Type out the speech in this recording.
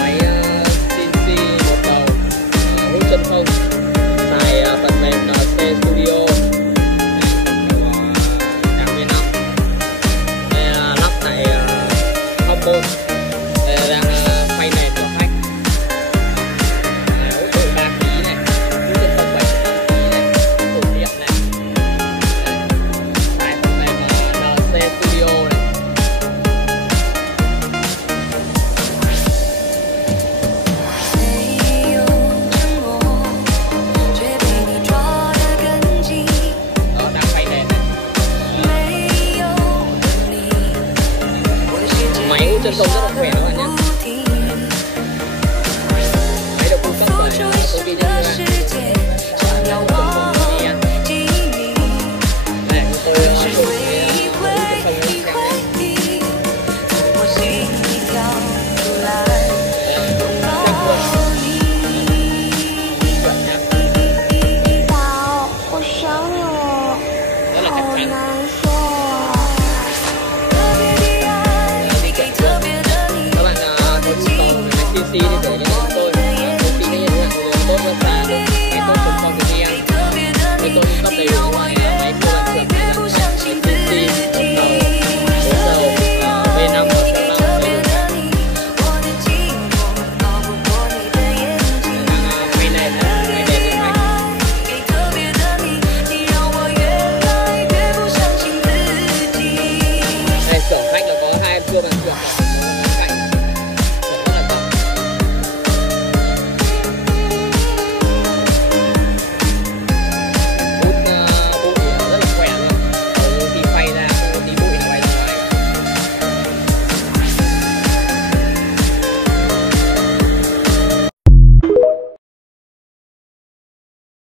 Máy CNC một đầu, hút chân không, xài phần mềm C Studio. Hàng bên năm. Đây là lắp tại Hóc Môn. Đây là đang quay nền của khách. Hỗ trợ 3 kg này, hút chân không 7 kg này, tủ điện này. Xài phần mềm C Studio này. Máy hút chân không rất là khỏe các bạn nhé. Máy được cung cấp bởi công ty Nhân Đây, chúng tôi dùng rất là cẩn thận. CNC thì để cho tôi công ty trách nhiệm hữu hạn tốt hơn xa được cái tốt hơn cho người em. Bên tôi cung cấp đầy đủ máy cưa bàn trượt CNC đồng đầu, bốn dầu, V5 và 65 đầy đủ. Quay nền này, quay nền cho khách. Đây xưởng khách là có 2 cưa bàn trượt.